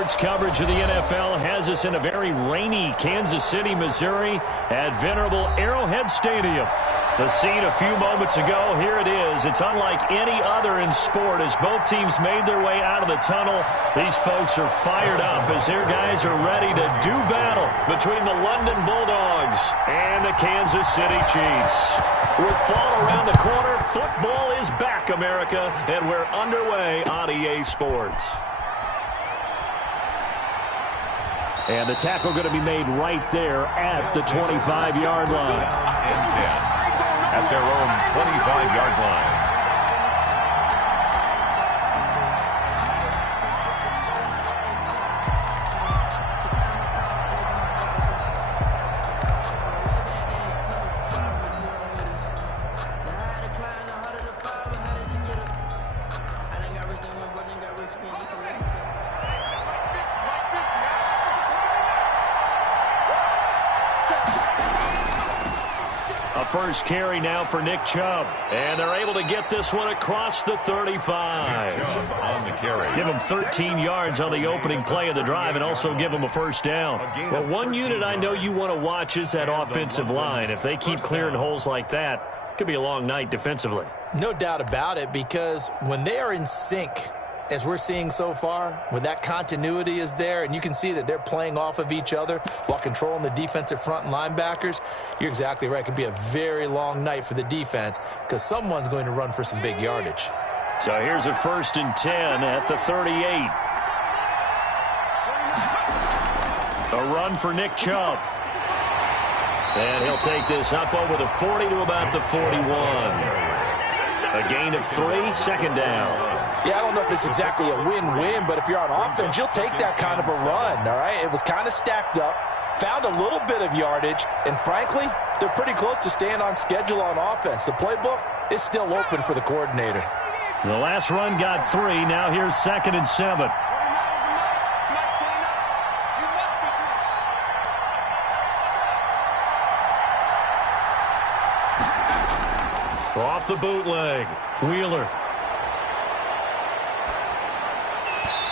Sports coverage of the NFL has us in a very rainy Kansas City, Missouri at venerable Arrowhead Stadium. The scene a few moments ago, here it is. It's unlike any other in sport as both teams made their way out of the tunnel. These folks are fired up as their guys are ready to do battle between the London Bulldogs and the Kansas City Chiefs. With fall around the corner, football is back, America, and we're underway on EA Sports. And the tackle going to be made right there at the 25-yard line. And 10 at their own 25-yard line. First carry now for Nick Chubb. And they're able to get this one across the 35. On the carry. Give him 13 yards on the opening play of the drive and also give him a first down. Well, one unit I know you want to watch is that offensive line. If they keep clearing holes like that, it could be a long night defensively. No doubt about it, because when they are in sync, as we're seeing so far, when that continuity is there and you can see that they're playing off of each other while controlling the defensive front and linebackers, you're exactly right. It could be a very long night for the defense because someone's going to run for some big yardage. So here's a 1st and 10 at the 38. A run for Nick Chubb. And he'll take this up over the 40 to about the 41. A gain of 3, second down. Yeah, I don't know if it's exactly a win-win, but if you're on offense, you'll take that kind of a run, all right? It was kind of stacked up, found a little bit of yardage, and frankly, they're pretty close to staying on schedule on offense. The playbook is still open for the coordinator. The last run got 3. Now here's 2nd and 7. Off the bootleg, Wheeler.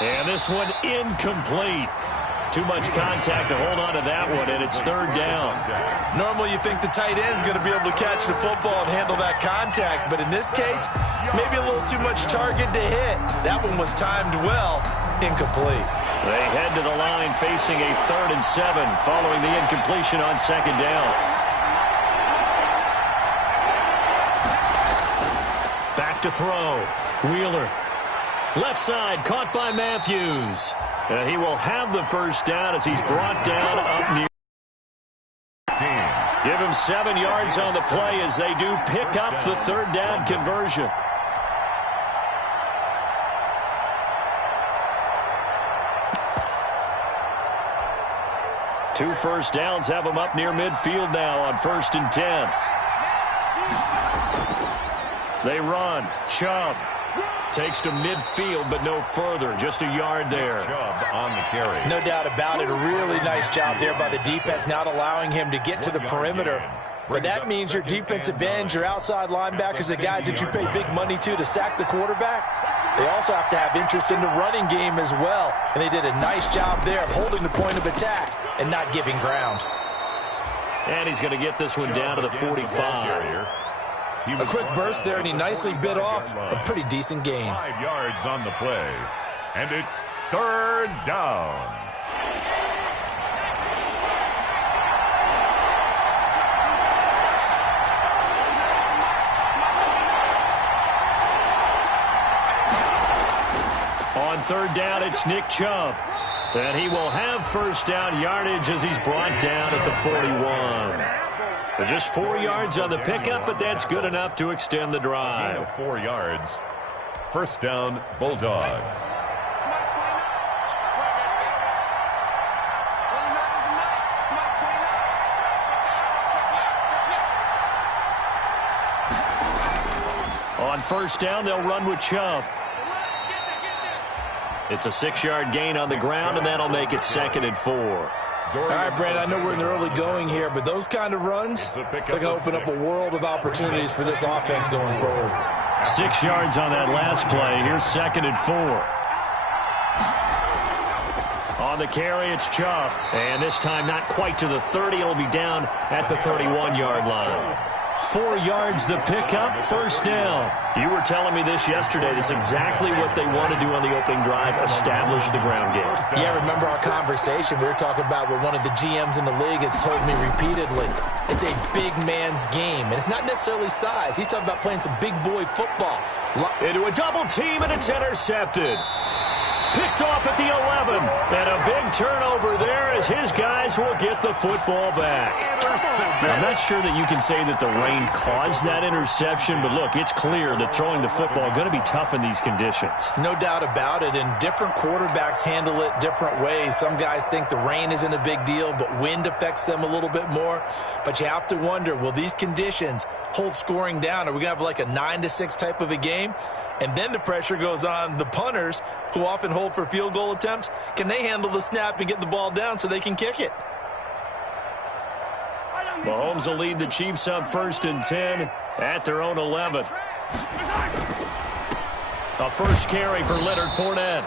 And this one incomplete. Too much contact to hold on to that one, and it's 3rd down. Normally you think the tight end's going to be able to catch the football and handle that contact, but in this case, maybe a little too much target to hit. That one was timed well, incomplete. They head to the line facing a 3rd and 7 following the incompletion on 2nd down. Back to throw. Wheeler. Left side, caught by Matthews. He will have the first down as he's brought down up near. Give him 7 yards on the play as they do pick up the 3rd down conversion. Two first downs have them up near midfield now on 1st and 10. They run. Chubb. Takes to midfield, but no further. Just a yard there. Chubb on the carry. No doubt about it. A really nice job there by the defense, not allowing him to get to the perimeter. But that means your defensive ends, your outside linebackers, the guys that you pay big money to sack the quarterback, they also have to have interest in the running game as well. And they did a nice job there of holding the point of attack and not giving ground. And he's going to get this one down to the 45. A quick burst there, and he nicely bit off a pretty decent gain. 5 yards on the play, and it's 3rd down. On 3rd down, it's Nick Chubb. And he will have first down yardage as he's brought down at the 41. Just 4 yards on the pickup, but that's good enough to extend the drive. 4 yards. First down, Bulldogs. On 1st down, they'll run with Chubb. It's a 6-yard gain on the ground, and that'll make it 2nd and 4. All right, Brandon, I know we're in the early going here, but those kind of runs, they're going to open up a world of opportunities for this offense going forward. 6 yards on that last play. Here's 2nd and 4. On the carry, it's Chubb. And this time not quite to the 30. It'll be down at the 31-yard line. 4 yards the pickup, first down. You were telling me this yesterday. This is exactly what they want to do on the opening drive, establish the ground game. Yeah, remember our conversation. We were talking about what one of the GMs in the league has told me repeatedly. It's a big man's game, and it's not necessarily size. He's talking about playing some big boy football. Into a double team, and it's intercepted. Picked off at the 11. And a big turnover there as his guys will get the football back. I'm not sure that you can say that the rain caused that interception, but look, it's clear that throwing the football is going to be tough in these conditions. No doubt about it, and different quarterbacks handle it different ways. Some guys think the rain isn't a big deal, but wind affects them a little bit more. But you have to wonder, will these conditions hold scoring down? Are we going to have like a 9-6 type of a game? And then the pressure goes on the punters, who often hold for field goal attempts. Can they handle the snap and get the ball down so they can kick it? Mahomes will lead the Chiefs up 1st and 10 at their own 11. A first carry for Leonard Fournette.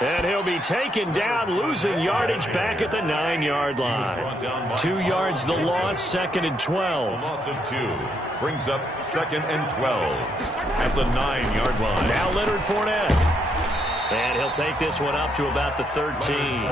And he'll be taken down, losing yardage back at the 9-yard line. 2 yards the loss, 2nd and 12. Loss of 2 brings up 2nd and 12 at the 9-yard line. Now Leonard Fournette. And he'll take this one up to about the 13.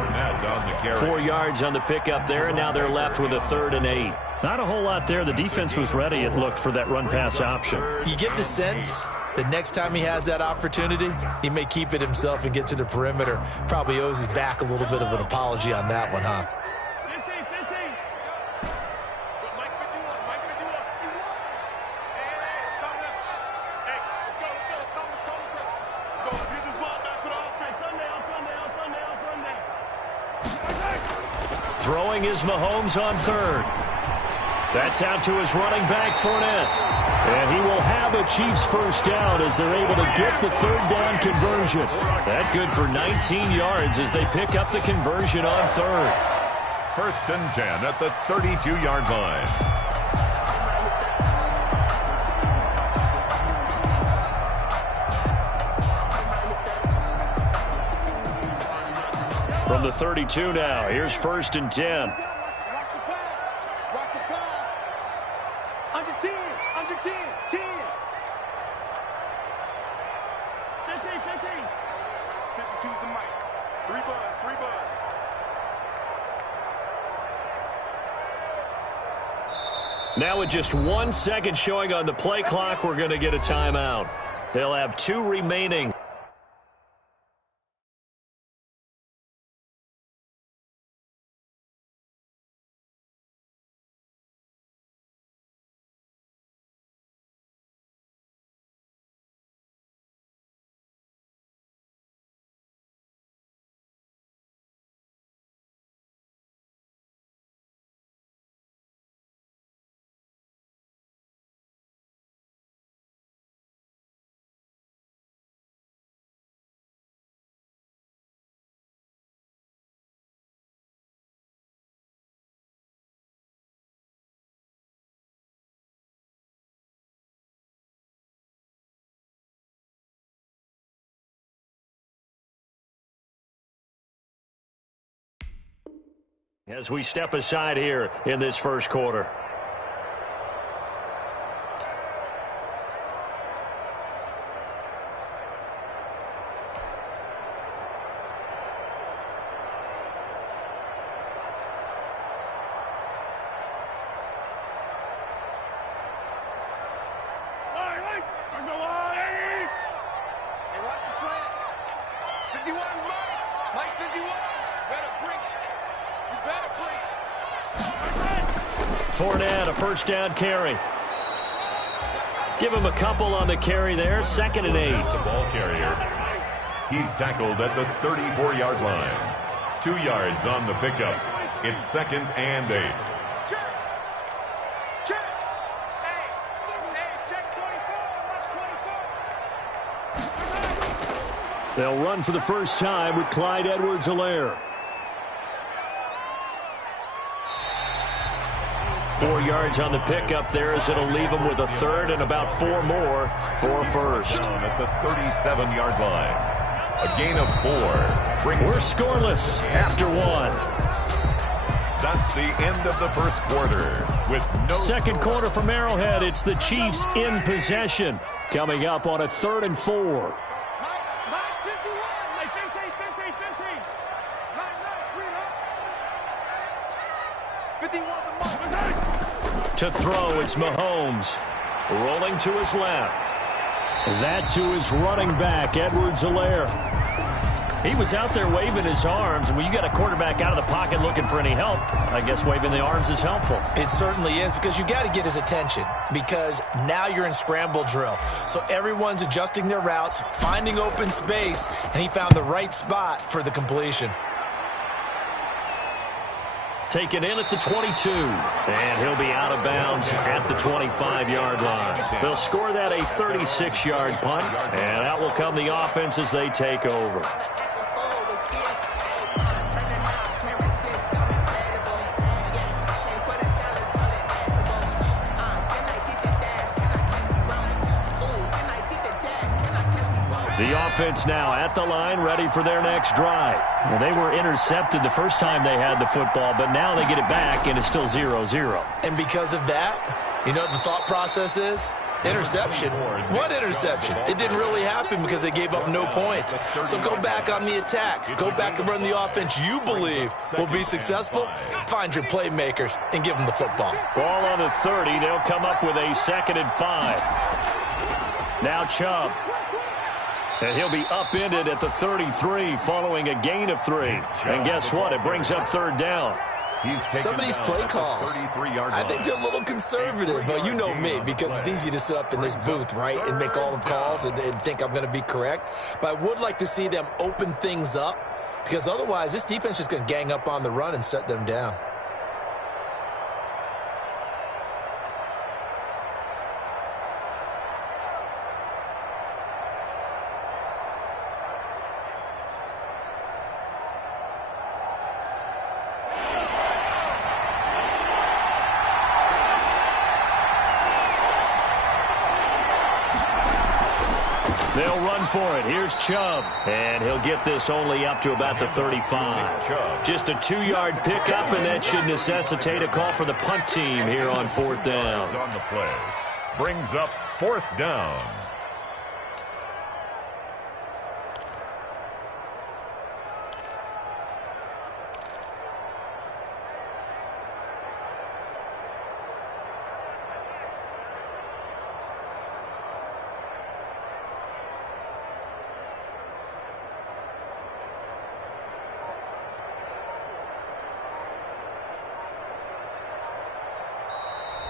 4 yards on the pickup there, and now they're left with a 3rd and 8. Not a whole lot there. The defense was ready, it looked, for that run-pass option. You get the sense that next time he has that opportunity, he may keep it himself and get to the perimeter. Probably owes his back a little bit of an apology on that one, huh? Throwing is Mahomes on 3rd. That's out to his running back, Fournette. And he will have a Chiefs first down as they're able to get the 3rd down conversion. That good for 19 yards as they pick up the conversion on 3rd. 1st and 10 at the 32-yard line. From the 32 now, here's 1st and 10. Watch the pass. Watch the pass. Under 10. Under 10. 10. 15. 15. 52's the mic. 3 buzz. 3 buzz. Now with just 1 second showing on the play clock, we're going to get a timeout. They'll have 2 remaining. As we step aside here in this first quarter. Hey, watch the slant. 51, Mike. Mike 51. Better bring it. You better bring it. Fournette, a first down carry. Give him a couple on the carry there. 2nd and 8. The ball carrier. He's tackled at the 34-yard line. 2 yards on the pickup. It's 2nd and 8. Check. Check. Hey, check 24. Watch 24. They'll run for the first time with Clyde Edwards-Helaire. 4 yards on the pickup there as it'll leave him with a 3rd and about 4 more for a first. At the 37-yard line. A gain of 4. We're scoreless after 1. That's the end of the first quarter. With no second quarter from Arrowhead, it's the Chiefs in possession. Coming up on a 3rd and 4. To throw, it's Mahomes. Rolling to his left. That's who is running back, Edwards-Helaire. He was out there waving his arms, and when you got a quarterback out of the pocket looking for any help, I guess waving the arms is helpful. It certainly is, because you got to get his attention, because now you're in scramble drill. So everyone's adjusting their routes, finding open space, and he found the right spot for the completion. Taken in at the 22, and he'll be out of bounds at the 25-yard line. They'll score that a 36-yard punt, and out will come the offense as they take over. The offense now at the line, ready for their next drive. Well, they were intercepted the first time they had the football, but now they get it back, and it's still 0-0. And because of that, you know what the thought process is? Interception. What interception? It didn't really happen because they gave up no points. So go back on the attack. Go back and run the offense you believe will be successful. Find your playmakers and give them the football. Ball on the 30. They'll come up with a 2nd and 5. Now Chubb. And he'll be upended at the 33 following a gain of 3. And guess what? It brings up 3rd down. Some of these play calls, I think they're a little conservative, but you know me, because it's easy to sit up in this booth, right, and make all the calls and think I'm going to be correct. But I would like to see them open things up, because otherwise this defense is going to gang up on the run and shut them down. They'll run for it. Here's Chubb. And he'll get this only up to about the 35. Just a 2-yard pickup, and that should necessitate a call for the punt team here on 4th down. On the play. Brings up 4th down.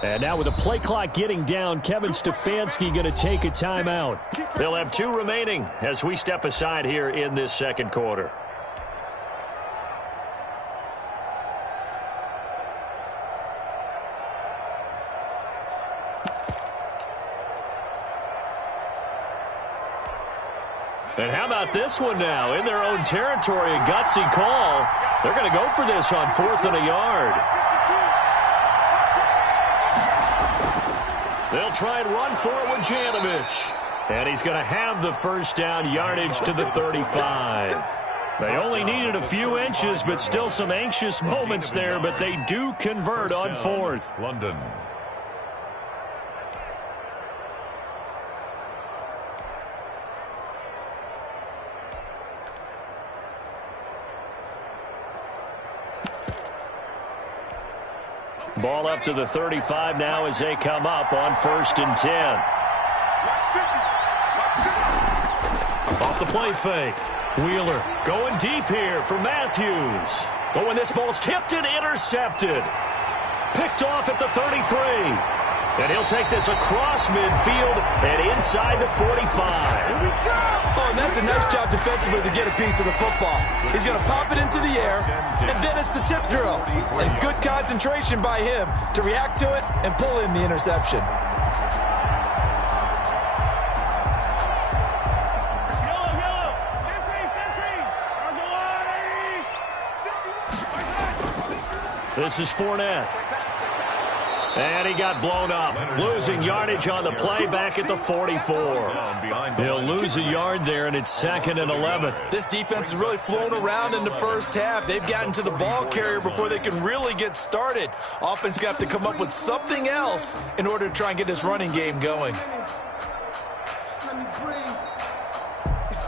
And now with the play clock getting down, Kevin Stefanski going to take a timeout. They'll have 2 remaining as we step aside here in this 2nd quarter. And how about this one now? In their own territory, a gutsy call. They're going to go for this on 4th and a yard. They'll try and run for it with Janovich. And he's going to have the 1st down yardage to the 35. They only needed a few inches, but still some anxious moments there, but they do convert on 4th. London. Ball up to the 35 now as they come up on 1st and 10. Off the play fake. Wheeler going deep here for Matthews. Oh, and this ball's tipped and intercepted. Picked off at the 33. And he'll take this across midfield and inside the 45. Oh, and that's a nice job defensively to get a piece of the football. He's going to pop it into the air, and then it's the tip drill. And good concentration by him to react to it and pull in the interception. This is Fournette. And he got blown up, losing yardage on the play back at the 44. He'll lose a yard there, and it's 2nd and 11. This defense has really flown around in the first half. They've gotten to the ball carrier before they can really get started. Offense got to come up with something else in order to try and get this running game going.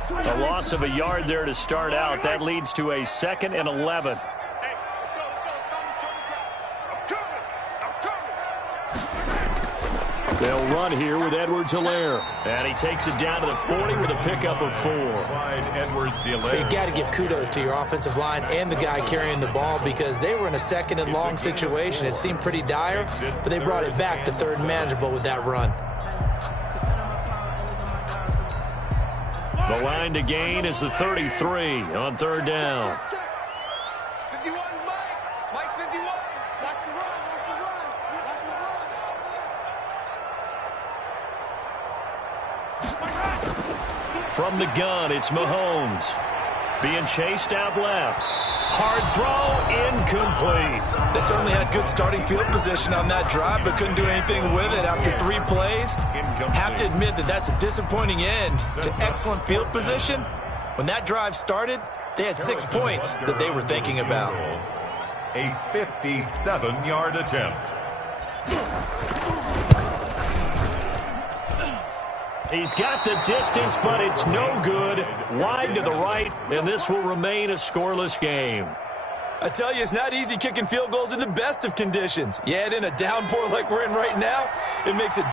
A loss of a yard there to start out. That leads to a 2nd and 11. They'll run here with Edwards-Helaire. And he takes it down to the 40 with a pickup of 4. You got to give kudos to your offensive line and the guy carrying the ball because they were in a 2nd and long situation. It seemed pretty dire, but they brought it back to 3rd and manageable with that run. The line to gain is the 33 on 3rd down. 51, Mike 51. Watch the run, watch the run, watch the run. From the gun, it's Mahomes. Being chased out left. Hard throw, incomplete. They certainly had good starting field position on that drive, but couldn't do anything with it after 3 plays. Have to admit that that's a disappointing end to excellent field position. When that drive started, they had 6 points that they were thinking about. A 57-yard attempt. He's got the distance, but it's no good. Wide to the right, and this will remain a scoreless game. I tell you, it's not easy kicking field goals in the best of conditions. Yet in a downpour like we're in right now, it makes it